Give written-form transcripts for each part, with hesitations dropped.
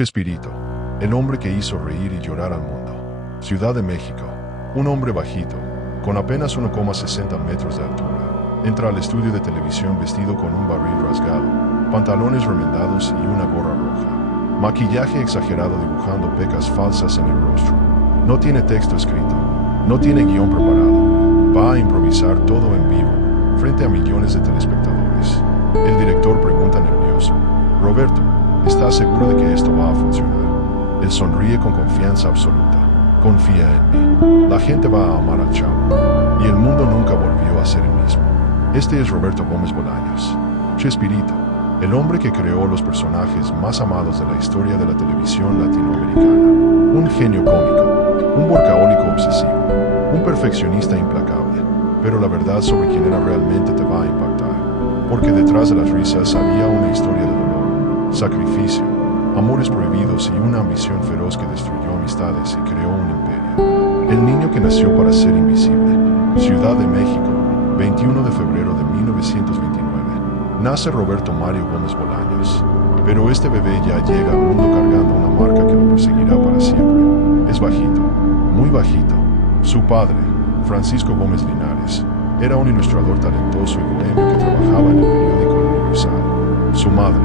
Chespirito, el hombre que hizo reír y llorar al mundo. Ciudad de México, un hombre bajito, con apenas 1,60 metros de altura, entra al estudio de televisión vestido con un barril rasgado, pantalones remendados y una gorra roja. Maquillaje exagerado dibujando pecas falsas en el rostro. No tiene texto escrito, no tiene guión preparado. Va a improvisar todo en vivo, frente a millones de telespectadores. El director pregunta nervioso: Roberto, ¿estás seguro de que esto va a funcionar? Él sonríe con confianza absoluta. Confía en mí. La gente va a amar al chavo. Y el mundo nunca volvió a ser el mismo. Este es Roberto Gómez Bolaños. Chespirito, el hombre que creó los personajes más amados de la historia de la televisión latinoamericana. Un genio cómico, un workahólico obsesivo, un perfeccionista implacable. Pero la verdad sobre quién era realmente te va a impactar. Porque detrás de las risas había una historia de dolor, sacrificio, amores prohibidos y una ambición feroz que destruyó amistades y creó un imperio. El niño que nació para ser invisible. Ciudad de México, 21 de febrero de 1929. Nace Roberto Mario Gómez Bolaños. Pero este bebé ya llega al mundo cargando una marca que lo perseguirá para siempre. Es bajito, muy bajito. Su padre, Francisco Gómez Linares, era un ilustrador talentoso y bohemio que trabajaba en el periódico El Universal. Su madre,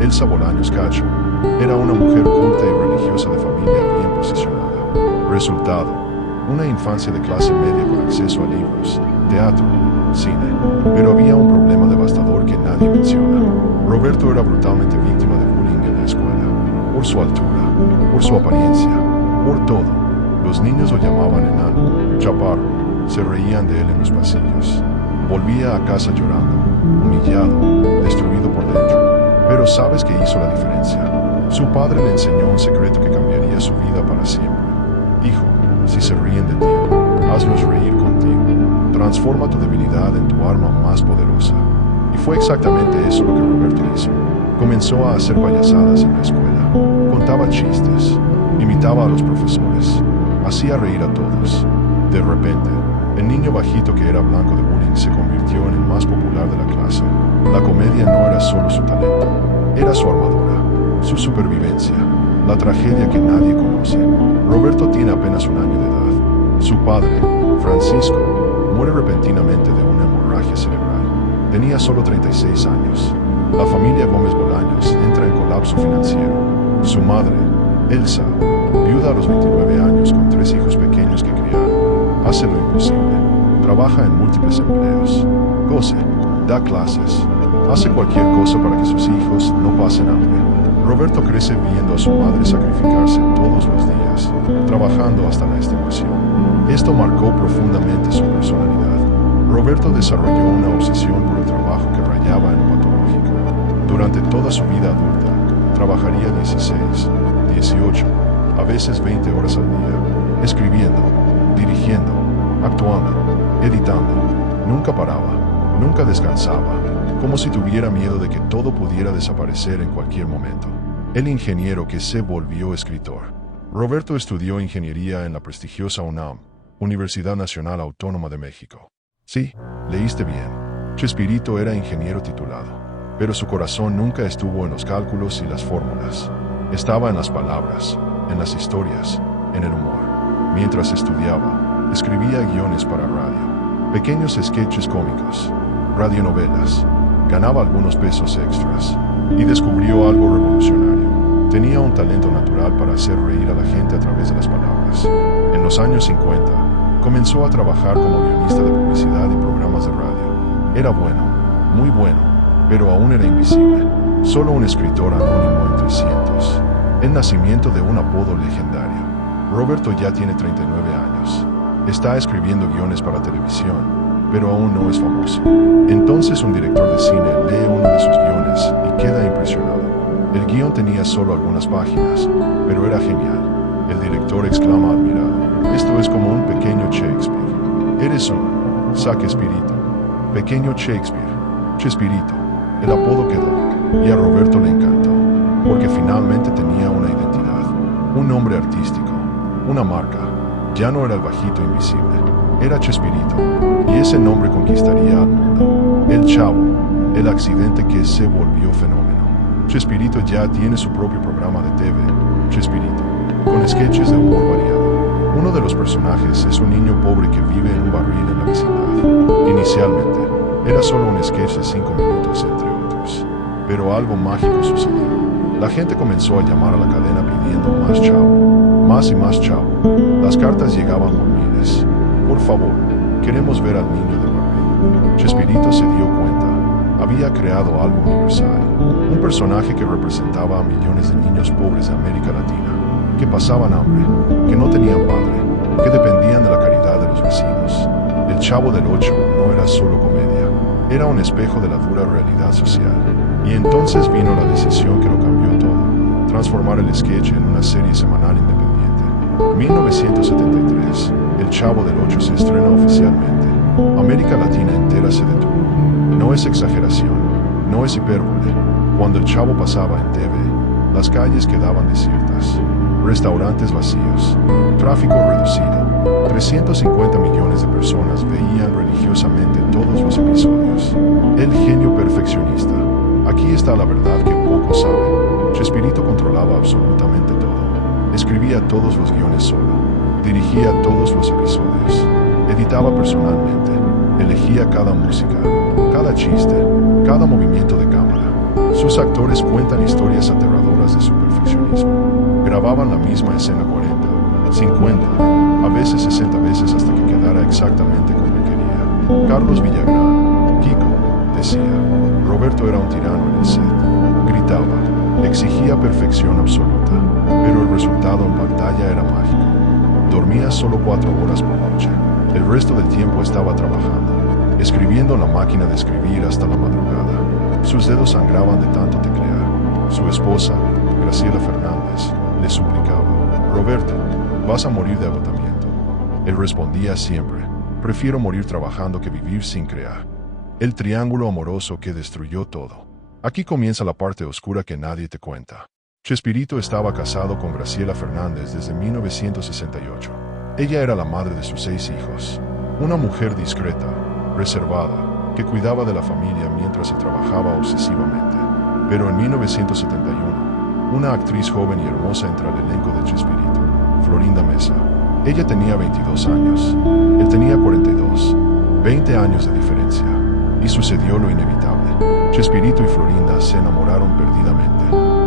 Elsa Bolaños Cacho, era una mujer culta y religiosa de familia bien posicionada. Resultado: una infancia de clase media con acceso a libros, teatro, cine. Pero había un problema devastador que nadie menciona. Roberto era brutalmente víctima de bullying en la escuela. Por su altura, por su apariencia, por todo. Los niños lo llamaban enano, chaparro, se reían de él en los pasillos. Volvía a casa llorando, humillado, destruido por dentro. Pero ¿sabes qué hizo la diferencia? Su padre le enseñó un secreto que cambiaría su vida para siempre. Hijo, si se ríen de ti, hazlos reír contigo. Transforma tu debilidad en tu arma más poderosa. Y fue exactamente eso lo que Roberto hizo. Comenzó a hacer payasadas en la escuela. Contaba chistes. Imitaba a los profesores. Hacía reír a todos. De repente, el niño bajito que era blanco de bullying se convirtió en el más popular de la clase. La comedia no era solo su talento, era su armadura, su supervivencia, la tragedia que nadie conoce. Roberto tiene apenas un año de edad. Su padre, Francisco, muere repentinamente de una hemorragia cerebral. Tenía solo 36 años. La familia Gómez Bolaños entra en colapso financiero. Su madre, Elsa, viuda a los 29 años con 3 hijos pequeños que criar, hace lo imposible. Trabaja en múltiples empleos. Cose, da clases, hace cualquier cosa para que sus hijos no pasen hambre. Roberto crece viendo a su madre sacrificarse todos los días, trabajando hasta la extenuación. Esto marcó profundamente su personalidad. Roberto desarrolló una obsesión por el trabajo que rayaba en lo patológico. Durante toda su vida adulta, trabajaría 16, 18, a veces 20 horas al día, escribiendo, dirigiendo, actuando, editando. Nunca paraba, nunca descansaba, como si tuviera miedo de que todo pudiera desaparecer en cualquier momento. El ingeniero que se volvió escritor. Roberto estudió ingeniería en la prestigiosa UNAM, Universidad Nacional Autónoma de México. Sí, leíste bien. Chespirito era ingeniero titulado, pero su corazón nunca estuvo en los cálculos y las fórmulas. Estaba en las palabras, en las historias, en el humor. Mientras estudiaba, escribía guiones para radio, pequeños sketches cómicos, radionovelas, ganaba algunos pesos extras y descubrió algo revolucionario. Tenía un talento natural para hacer reír a la gente a través de las palabras. En los años 50, comenzó a trabajar como guionista de publicidad y programas de radio. Era bueno, muy bueno, pero aún era invisible. Solo un escritor anónimo entre cientos. El nacimiento de un apodo legendario. Roberto ya tiene 39 años. Está escribiendo guiones para televisión, pero aún no es famoso. Entonces un director de cine lee uno de sus guiones y queda impresionado. El guión tenía solo algunas páginas, pero era genial. El director exclama admirado: esto es como un pequeño Shakespeare. Eres un Chespirito. Pequeño Shakespeare. Chespirito. El apodo quedó, y a Roberto le encantó, porque finalmente tenía una identidad, un nombre artístico, una marca. Ya no era el bajito invisible, era Chespirito, y ese nombre conquistaría al mundo. El chavo, el accidente que se volvió fenómeno. Chespirito ya tiene su propio programa de TV, Chespirito, con sketches de humor variado. Uno de los personajes es un niño pobre que vive en un barril en la vecindad. Inicialmente, era solo un sketch de 5 minutos entre otros. Pero algo mágico sucedió. La gente comenzó a llamar a la cadena pidiendo más chavo, más y más chavo. Las cartas llegaban por miles. Por favor, queremos ver al niño del barril. Chespirito se dio cuenta. Había creado algo universal. Un personaje que representaba a millones de niños pobres de América Latina, que pasaban hambre, que no tenían padre, que dependían de la caridad de los vecinos. El Chavo del Ocho no era solo comedia, era un espejo de la dura realidad social. Y entonces vino la decisión que lo cambió todo: transformar el sketch en una serie semanal independiente. 1973, El Chavo del Ocho se estrena oficialmente. América Latina entera se detuvo. No es exageración, no es hipérbole. Cuando el Chavo pasaba en TV, las calles quedaban desiertas, restaurantes vacíos, tráfico reducido. 350 millones de personas veían religiosamente todos los episodios. El genio perfeccionista. Aquí está la verdad que pocos saben. Chespirito controlaba absolutamente todo. Escribía todos los guiones solo. Dirigía todos los episodios. Editaba personalmente. Elegía cada música, cada chiste, cada movimiento de cámara. Sus actores cuentan historias aterradoras de su perfeccionismo. Grababan la misma escena 40, 50, a veces 60 veces hasta que quedara exactamente como él quería. Carlos Villagrán, Kiko, decía. Roberto era un tirano en el set. Gritaba, exigía perfección absoluta, pero el resultado en pantalla era mágico. Dormía solo 4 horas por noche. El resto del tiempo estaba trabajando, escribiendo en la máquina de escribir hasta la madrugada. Sus dedos sangraban de tanto teclear. Su esposa, Graciela Fernández, le suplicaba: Roberto, vas a morir de agotamiento. Él respondía siempre: prefiero morir trabajando que vivir sin crear. El triángulo amoroso que destruyó todo. Aquí comienza la parte oscura que nadie te cuenta. Chespirito estaba casado con Graciela Fernández desde 1968. Ella era la madre de sus 6 hijos. Una mujer discreta, reservada, que cuidaba de la familia mientras se trabajaba obsesivamente. Pero en 1971, una actriz joven y hermosa entra al elenco de Chespirito, Florinda Mesa. Ella tenía 22 años, él tenía 42, 20 años de diferencia. Y sucedió lo inevitable. Chespirito y Florinda se enamoraron perdidamente.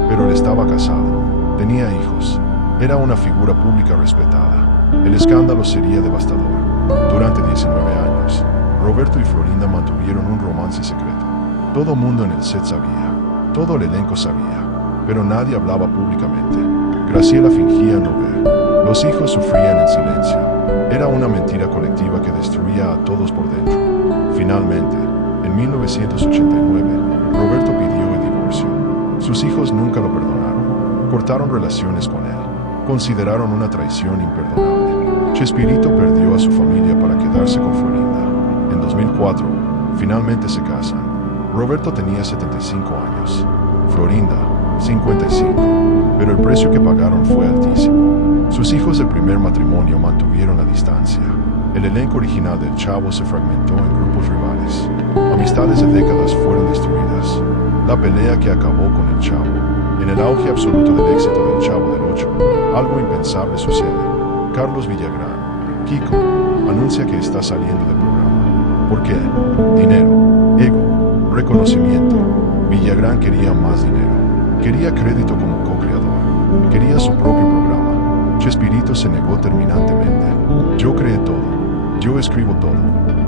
Pero él estaba casado, tenía hijos, era una figura pública respetada. El escándalo sería devastador. Durante 19 años, Roberto y Florinda mantuvieron un romance secreto. Todo mundo en el set sabía, todo el elenco sabía, pero nadie hablaba públicamente. Graciela fingía no ver. Los hijos sufrían en silencio. Era una mentira colectiva que destruía a todos por dentro. Finalmente, en 1989, Roberto pidió el divorcio. Sus hijos nunca lo perdonaron. Cortaron relaciones con él. Consideraron una traición imperdonable. Chespirito perdió a su familia para quedarse con Florinda. En 2004, finalmente se casan. Roberto tenía 75 años. Florinda, 55. Pero el precio que pagaron fue altísimo. Sus hijos del primer matrimonio mantuvieron la distancia. El elenco original del Chavo se fragmentó en grupos rivales. Amistades de décadas fueron destruidas. La pelea que acabó con el Chavo. En el auge absoluto del éxito del Chavo del Ocho, algo impensable sucede. Carlos Villagrán, Kiko, anuncia que está saliendo del programa. ¿Por qué? Dinero, ego, reconocimiento. Villagrán quería más dinero. Quería crédito como co-creador. Quería su propio programa. Chespirito se negó terminantemente. Yo creé todo. Yo escribo todo.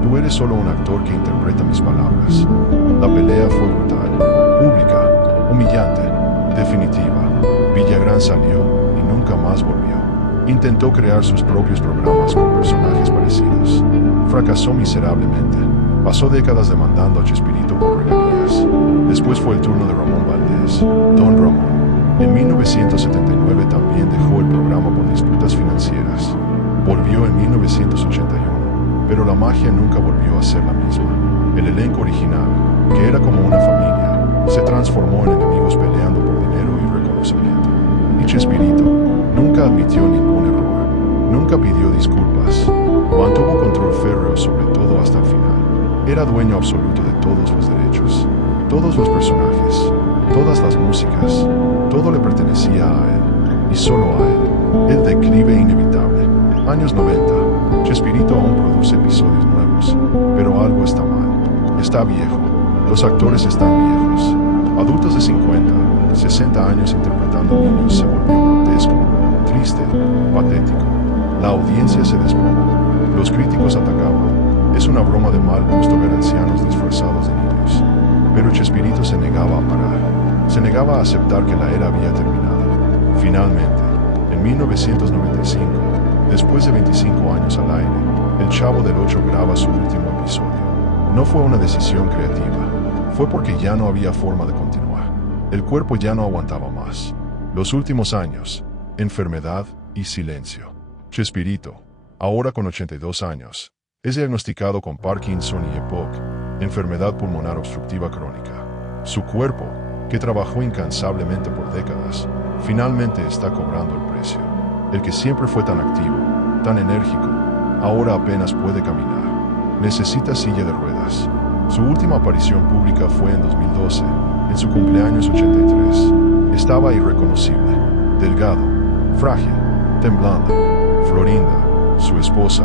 Tú eres solo un actor que interpreta mis palabras. La pelea fue brutal, pública, humillante, definitiva. Villagrán salió y nunca más volvió. Intentó crear sus propios programas con personajes parecidos. Fracasó miserablemente. Pasó décadas demandando a Chespirito por regalías. Después fue el turno de Ramón Valdés, Don Ramón. En 1979 también dejó el programa por disputas financieras. Volvió en 1981, pero la magia nunca volvió a ser la misma. El elenco original, que era como una familia, se transformó en enemigos peleando por dinero y reconocimiento. Y Chespirito nunca admitió ningún error, nunca pidió disculpas, mantuvo control férreo sobre todo hasta el final. Era dueño absoluto de todos los derechos, todos los personajes, todas las músicas, todo le pertenecía a él. y solo a él. El declive inevitable. Años 90. Chespirito aún produce episodios nuevos, pero algo está mal. Está viejo. Los actores están viejos. Adultos de 50, 60 años interpretando niños se volvió grotesco, triste, patético. La audiencia se desplomó. Los críticos atacaban. Es una broma de mal gusto ver ancianos disfrazados de niños. Pero Chespirito se negaba a parar. Se negaba a aceptar que la era había terminado. Finalmente, en 1995, después de 25 años al aire, El Chavo del Ocho graba su último episodio. No fue una decisión creativa. Fue porque ya no había forma de continuar. El cuerpo ya no aguantaba más. Los últimos años, enfermedad y silencio. Chespirito, ahora con 82 años, es diagnosticado con Parkinson y EPOC, enfermedad pulmonar obstructiva crónica. Su cuerpo, que trabajó incansablemente por décadas, finalmente está cobrando el precio. El que siempre fue tan activo, tan enérgico, ahora apenas puede caminar. Necesita silla de ruedas. Su última aparición pública fue en 2012, en su cumpleaños 83. Estaba irreconocible, delgado, frágil, temblando. Florinda, su esposa,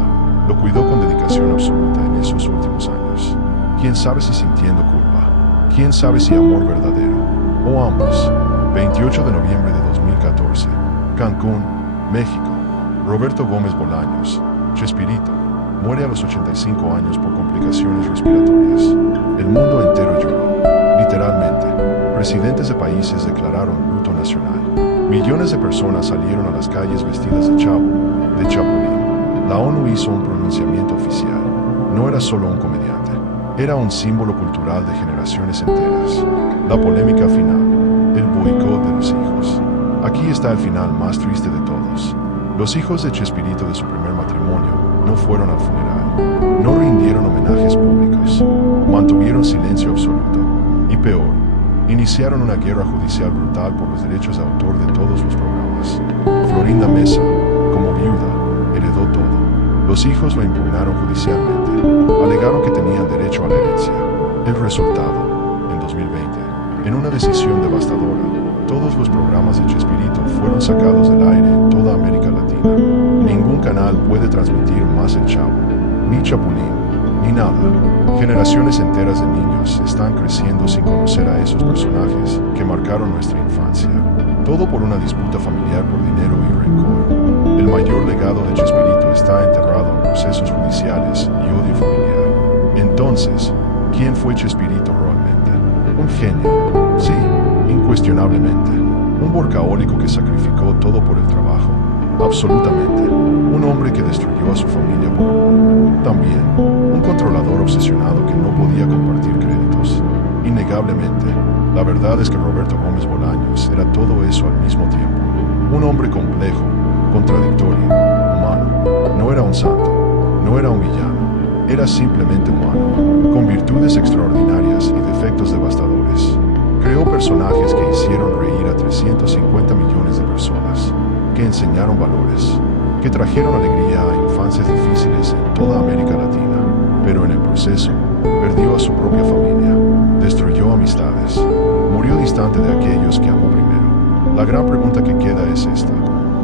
lo cuidó con dedicación absoluta en esos últimos años. ¿Quién sabe si sintiendo culpa? ¿Quién sabe si amor verdadero? O ambos. 28 de noviembre de 2014. Cancún, México. Roberto Gómez Bolaños, Chespirito, muere a los 85 años por complicaciones respiratorias. El mundo entero lloró. Literalmente, presidentes de países declararon luto nacional. Millones de personas salieron a las calles vestidas de chavo, de chapulín. La ONU hizo un pronunciamiento oficial. No era solo un comediante, era un símbolo cultural de generaciones enteras. La polémica final, el boicot de los hijos. Aquí está el final más triste de todos. Los hijos de Chespirito de su primer matrimonio no fueron al funeral, no rindieron homenajes públicos, mantuvieron silencio absoluto. Y peor, iniciaron una guerra judicial brutal por los derechos de autor de todos los programas. Florinda Mesa, como viuda, heredó todo. Los hijos lo impugnaron judicialmente, alegaron que tenían derecho a la herencia. El resultado, en 2020, en una decisión devastadora, todos los programas de Chespirito fueron sacados del aire en toda América Latina. Ningún canal puede transmitir más El Chavo, ni Chapulín, ni nada. Generaciones enteras de niños están creciendo sin conocer a esos personajes que marcaron nuestra infancia. Todo por una disputa familiar por dinero y rencor. El mayor legado de Chespirito está enterrado en procesos judiciales y odio familiar. Entonces, ¿quién fue Chespirito realmente? Un genio, sí, incuestionablemente. Un workahólico que sacrificó todo por el trabajo. Absolutamente. Un hombre que destruyó a su familia por amor. También, un controlador obsesionado que no podía compartir créditos. Innegablemente, la verdad es que Roberto Gómez Bolaños era todo eso al mismo tiempo. Un hombre complejo, contradictorio, humano. No era un santo, no era un villano, era simplemente humano, con virtudes extraordinarias y defectos devastadores. Creó personajes que hicieron reír a 350 millones de personas, que enseñaron valores, que trajeron alegría a infancias difíciles en toda América Latina, pero en el proceso perdió a su propia familia, destruyó amistades, murió distante de aquellos que amó primero. La gran pregunta que queda es esta: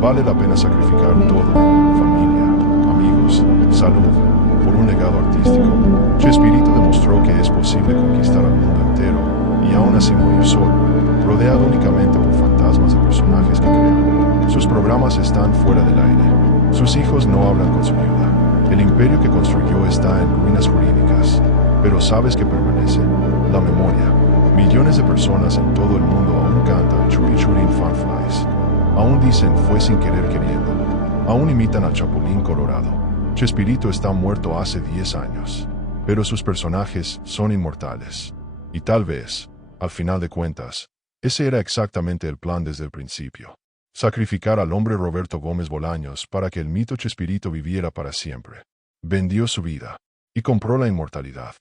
¿vale la pena sacrificar todo, familia, amigos, salud, por un legado artístico? Chespirito demostró que es posible conquistar al mundo entero y aún así morir solo, rodeado únicamente por fantasmas de personajes que creó. Sus programas están fuera del aire. Sus hijos no hablan con su viuda. El imperio que construyó está en ruinas jurídicas. Pero ¿sabes qué permanece? La memoria. Millones de personas en todo el mundo aún cantan Churi Churi Fanflies. Aún dicen fue sin querer queriendo. Aún imitan al Chapulín Colorado. Chespirito está muerto hace 10 años. Pero sus personajes son inmortales. Y tal vez, al final de cuentas, ese era exactamente el plan desde el principio. Sacrificar al hombre Roberto Gómez Bolaños para que el mito Chespirito viviera para siempre. Vendió su vida y compró la inmortalidad.